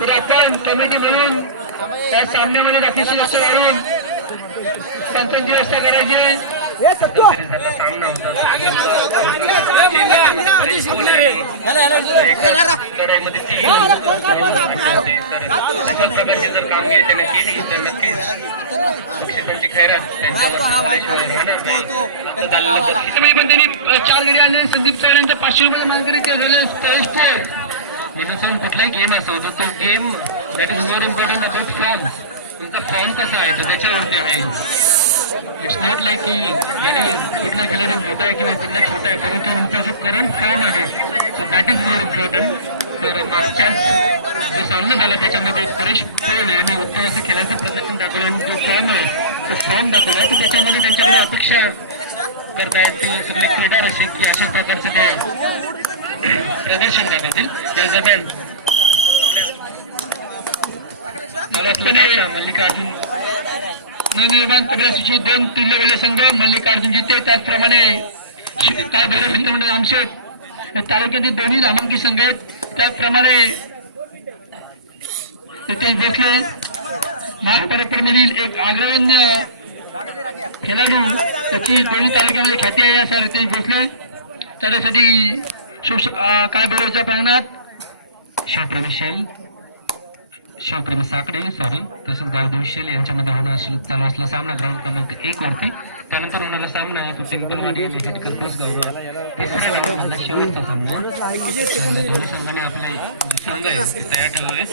तर आपण कमिटी म्हणून त्या सामन्यामध्ये अतिशय लक्ष घालून पंचांची व्यवस्था करायची. सामना होता लढाईमध्ये अशा प्रकारची जर कामगिरी त्याने केली तर नक्कीच बक्षिसांची खैरात त्यांच्यावर राहणार नाही. आता झालेलं बक्षीस पण त्यांनी 4 गडी आणले. संदीप चव्हाण यांचा 500 रुपये मानकरी ते झाले. कुठलाही गेम असो तर तो game that is more important about form. तुमचा फॉर्म कसा आहे तर त्याच्यावरती आहे. इट्स नॉट लाईक की छोटा आहे किंवा छोटा आहे परंतु तुमचा जो करंट फॉर्म आहे दॅट इज मोर इम्पॉर्टंट. तर मागच्याच जो सामना झाला त्याच्यामध्ये परेश आणि उत्तम असं खेळाचं प्रदर्शन दाखवलं. जो फॉर्म आहे तो फॉर्म दाखवला की त्याच्यामध्ये त्यांच्याकडे अपेक्षा करता येतील क्रीडा असेल की अशा प्रकारचं ते प्रदर्शन दाखवतील. त्या दरम्यान मल्लिकार्जुन अभ्यासाची 2 तुल्यबळ संघ मल्लिकार्जुन जिते. त्याचप्रमाणे आमशेठ तालुक्यातील दोन्ही नामांकित संघ आहेत. त्याचप्रमाणे तिथे बसले महापरंपरेमधील एक अग्रगण्य खेळाडू त्याची दोन्ही तालुक्यामध्ये ख्याती आहे असं ते बसले. त्यासाठी काय बरोबरच्या प्रांगणात शिवप्रेमी साकडे सॉरी तसंच गावदेवी शेल यांच्यामध्ये होणार चालू असलेला सामना ग्राउंड क्रमांक 1 वरती. त्यानंतर होणारा सामना आहे संघ तयार ठेवावे.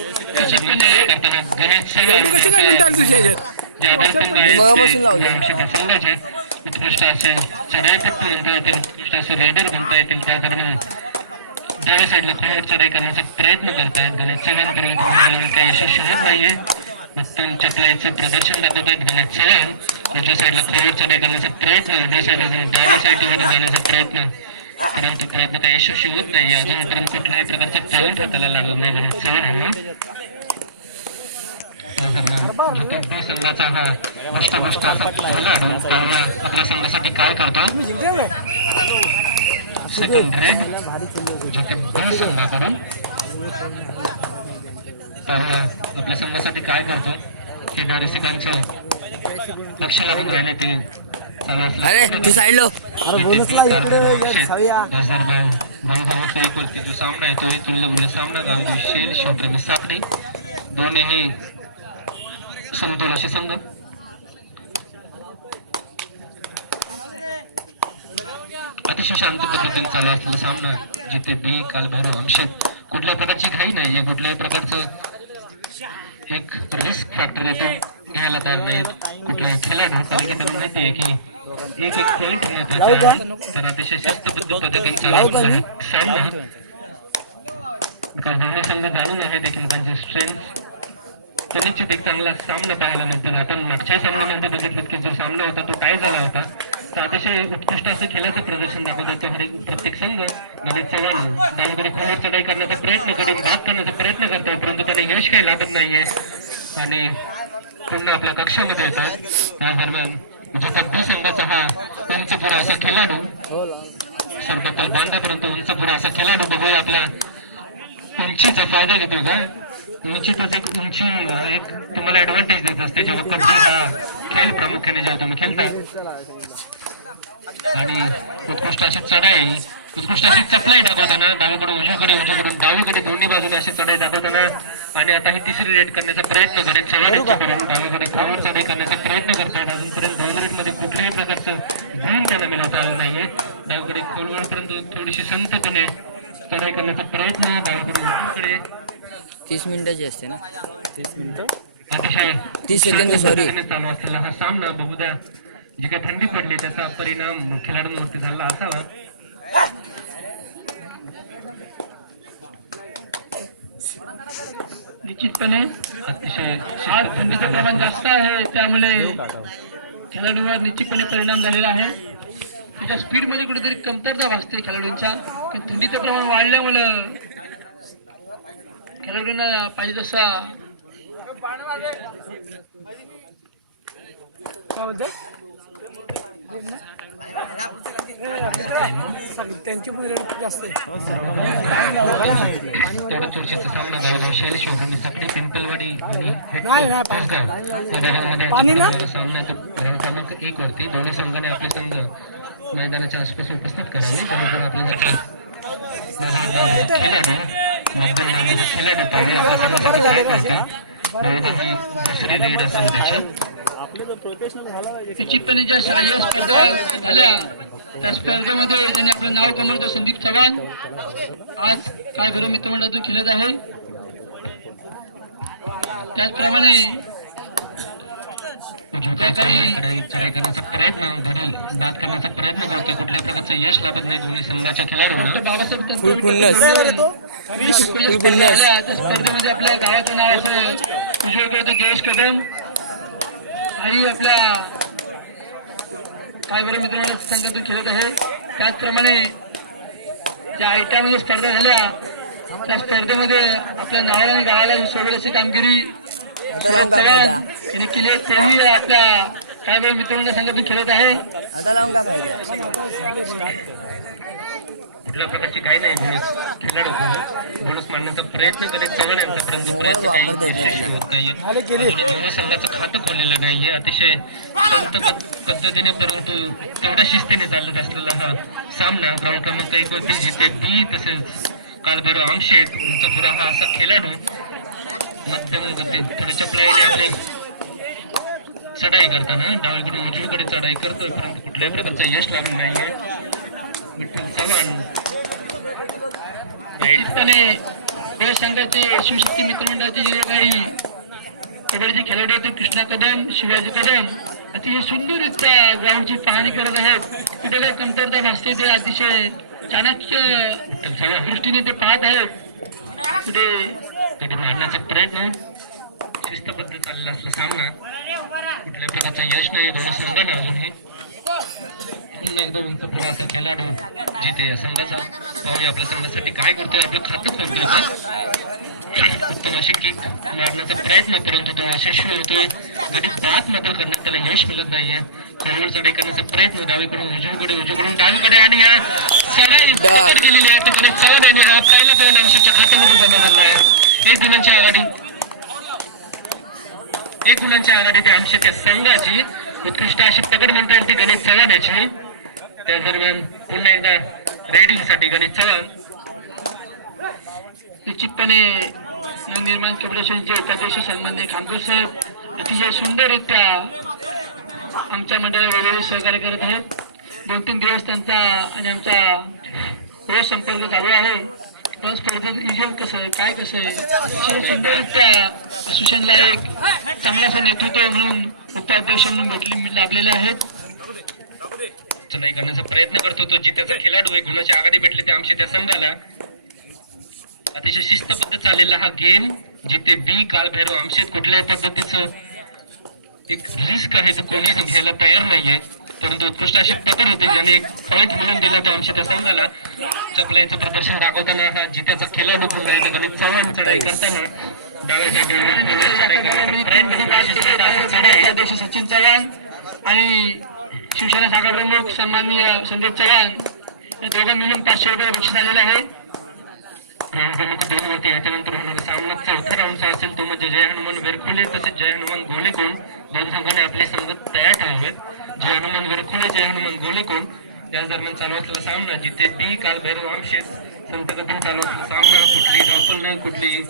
संघाचे उत्कृष्ट असे चढाईपट्टू म्हणता येतील, उत्कृष्ट असे रायडर म्हणता येतील. त्या दरम्यान डाव्या साईडला खोलवर चढाई करण्याचा प्रयत्न करतायत. गणेश चव्हाण परंतु काही यशस्वी होत नाहीये. उत्तम चपलाईचं प्रदर्शन दाखवत आहेत गणेश चव्हाण. उजव्या साईडला खोलवर चढाई करण्याचा प्रयत्न, उजव्या साईडला डाव्या साईडला जाण्याचा प्रयत्न, परंतु प्रयत्न काही यशस्वी होत नाही. अजूनपर्यंत कुठल्याही प्रकारचं चालू हाताला लागलं नाही गणेश चव्हाण. संघाचा हा गोष्ट आपल्या संघासाठी काय करतो आपल्या संघासाठी काय करतो हे नारेसिकांचे लक्ष लागून राहिले ते जो सामना आहे तो तुल्यबळ सामना शेल शिवप्रेमी साकडे दोन्ही समतोल असे संघ. अतिशय शांत पद्धतीने चालू असलेला सामना जिथे बी कालभैरव आमशेत कुठल्या प्रकारची घाई नाहीये, कुठल्याही प्रकारचं एक रिस्क फॅक्टर येतो घ्यायला तयार नाही कुठल्या खेळाडू. कारण की त्यांना माहिती आहे की एक पॉईंट महत्वाचा तर अतिशय शांत पद्धतीने सामना. कारण दोन्ही संघ जाणून आहेत एकमेकांचे स्ट्रेंथ. तर निश्चित एक चांगला सामना पाहायला मिळतो. आपण मागच्या सामन्यामध्ये बघितलं की जो सामना होता तो काय झाला होता तर अतिशय उत्कृष्ट असं खेळाचं प्रदर्शन दाखवतो हर प्रत्येक संघ. गणेश चव्हाण त्यामध्ये खोलवर चढाई करण्याचा प्रयत्न करून भाग करण्याचा प्रयत्न करतोय परंतु त्याने यश काही लाभत नाहीये आणि पुन्हा आपल्या कक्षामध्ये येतात. त्या दरम्यान जो तब्बी संघाचा हा उंचपुरा असा खेळाडू सर्वकाल बांधापर्यंत उंचपुरा असा खेळाडू बघूया आपल्या उंचीचा फायदा घेतो का. निश्चितच एक उंची एक तुम्हाला ऍडव्हान्टेज देत असते जेव्हा कबड्डी हा खेळ प्रामुख्याने जेव्हा तुम्ही खेळता. आणि उत्कृष्ट अशी चढाई उत्कृष्ट अशी चपलाई दाखवताना डावीकडून उजवीकडून डावीकडे दोन्ही बाजूने अशी चढाई दाखवताना आणि आता ही तिसरी रेट करण्याचा प्रयत्न करेल. चव्हाण डावीकडे खोलवर चढाई करण्याचा प्रयत्न करतात. अजूनपर्यंत 2 रेट मध्ये कुठल्याही प्रकारचं गुण त्यांना मिळवता आलं नाहीये. डावीकडे खोलवर परंतु थोडीशी संतपणे चढाई करण्याचा प्रयत्न डावीकडे उजवीकडे 30 मिनिटाची असते ना 30 मिनिटं अतिशय 30 सेकंद सॉरी चालू असलेला हा सामना बहुधा जी काही थंडी पडली त्याचा परिणाम खेळाडूंवरती झाला असावा. निश्चितपणे अतिशय आज थंडीचं प्रमाण जास्त आहे त्यामुळे खेळाडूंवर निश्चितपणे परिणाम झालेला आहे. त्याच्या स्पीड मध्ये कुठेतरी कमतरता भासते खेळाडूंच्या. थंडीचं प्रमाण वाढल्यामुळं खेळाडूंना पाहिजे तसा त्यांची पण रेट जास्त आहे. तेवढं चुरशीचा सामना झाला शैलेश शोभने सकते पिंपलवाडी नाही पाणी ना सामन्याचा क्रमांक 1 वरती दोन्ही संघाने आपले संघ मैदानाच्या आसपास उपस्थित करावे त्यानंतर बरं झालेलं असेल. आपले तर प्रोफेशनल झाला पाहिजे चित्तनेच्या त्या स्पर्धेमध्ये ज्यांनी आपलं नाव कमवलं संदीप चव्हाण आज काय बरं मित्रमंडळातून खेळत आहे. त्याचप्रमाणे यश लागत नाही दोन्ही संघाच्या खेळाडूंना बाबासाहेब फुल पुन्नस त्या स्पर्धेमध्ये आपल्या गावाचं नाव असं उज्ज्वल करतो जयेश कदम आणि आपल्या काय बरं मित्रमंडळ संघातून खेळत आहे. त्याचप्रमाणे ज्या आयट्यामध्ये स्पर्धा झाल्या त्या स्पर्धेमध्ये आपल्या नावाला आणि गावाला सोबत अशी कामगिरी सुरज चव्हाण यांनी केली आहे. तोही आपल्या काय बरं मित्रमंडळ संघातून खेळत आहे. कुठल्या प्रकारची काही नाही खेळाडू बोनस मांडण्याचा प्रयत्न करीत चव्हाण यांचा परंतु प्रयत्न काही यशस्वी होत नाही आणि दोन्ही संघाचं खातं खोललेलं नाहीये अतिशय संत पद्धतीने परंतु तेवढ्या शिस्तीने चालत असलेला हा सामना क्रमांक क्रमांक 1 वरती जिथे बी तसेच कालभैरव आमशेट उंचपुरा हा असा खेळाडू मध्यम गती थोड्या चपळाईने आपले चढाई करताना डावीकडून उजवीकडे चढाई करतोय परंतु कुठल्याही प्रकारचं यश लागलं नाहीये. विठ्ठल चव्हाण निश्चितपणे या संघाचे शिवशक्ती मित्रमंडळाचे जे काही कबड्डीचे खेळाडू होते कृष्णा कदम शिवाजी कदम अतिशय सुंदररित्या ग्राउंडची पाहणी करत आहेत. कुठे काही कमतरता भासते ते अतिशय चाणक्य दृष्टीने ते पाहत आहेत. कुठे कधी मारण्याचा प्रयत्न शिस्तबद्ध चाललेला असला सामना कुठल्या प्रकारचं यश नाही दोन्ही संघांना अजूनही पुन्हा एकदा उंचपुराचा खेळाडू जिथे या संघाचा पाहूया आपल्या संघासाठी काय करतोय आपलं खातं खोलतोय उत्तम अशी किक मारण्याचा प्रयत्न परंतु तो यशस्वी होतोय. गडी 5 मात्र करण्यात त्याला यश मिळत नाहीये. खोलवर चढाई करण्याचा प्रयत्न डावीकडून उजवीकडून डावीकडे आणि या सगळे तिकट गेलेले आहेत तिकडे चव्हाण यांनी हा पहिला प्रयत्न आमच्या खात्यामध्ये जमा झाला आहे. 1 गुणांची आघाडी 1 गुणांची आघाडी त्या आमच्या संघाची उत्कृष्ट अशी पकड म्हणता येईल ती गणेश चव्हाण याची. त्या दरम्यान पुन्हा एकदा रेडिंग साठी गणेश चव्हाण निश्चितपणे निर्माण कबड्डीचे उपाध्यक्ष सन्माननीय खामकर साहेब अतिशय सुंदररित्या आमच्या मंडळाला वेगवेगळे सहकार्य करत आहेत. 2-3 दिवस त्यांचा आणि आमचा रोज संपर्क चालू आहे. पण स्पर्धेचं नियोजन कसं आहे काय कसं आहे अतिशय सुंदररित्या असोसिएशनला एक चांगलं नेतृत्व म्हणून उपाध्यक्ष म्हणून लाभलेले आहेत. चढाई करण्याचा प्रयत्न करतो तो जित्याचा खेळाडू 1 गुणाची आघाडी भेटली त्या आमच्या त्या संघाला. अतिशय शिस्तबद्ध चाललेला हा गेम जिथे बी कालभैरव आमशेत कुठल्याही पद्धतीचं एक रिस्क आहे तर कोणीच घ्यायला तयार नाहीये परंतु उत्कृष्ट अशी पकड होती ज्याने एक फळत मिळून दिला तो आमच्या त्या संघाला. चपलाईचं प्रदर्शन दाखवताना हा जित्याचा खेळाडू पुन्हा एकदा गणित चव्हाण चढाई करताना डाव्या साईडला अध्यक्ष सचिन चव्हाण आणि शिवसेना शाखा प्रमुख सन्माननीय संदीप चव्हाण या दोघां मिळून 500 रुपये बक्षीस आलेले आहे. होते याच्यानंतर होणारा सामना चौथ्या राऊंडचा असेल तो म्हणजे जय हनुमान वेरखुले तसेच जय हनुमान गोलेकोण दोन संघाने आपले संघ तयार ठेवावेत. जय हनुमान वेरखुले जय हनुमान गोलेकोण याच दरम्यान चालू असलेला सामना जिथे बी कालभैरव आमशेत संत कथन चालू असलेला सामना कुठली धावपल नाही कुठली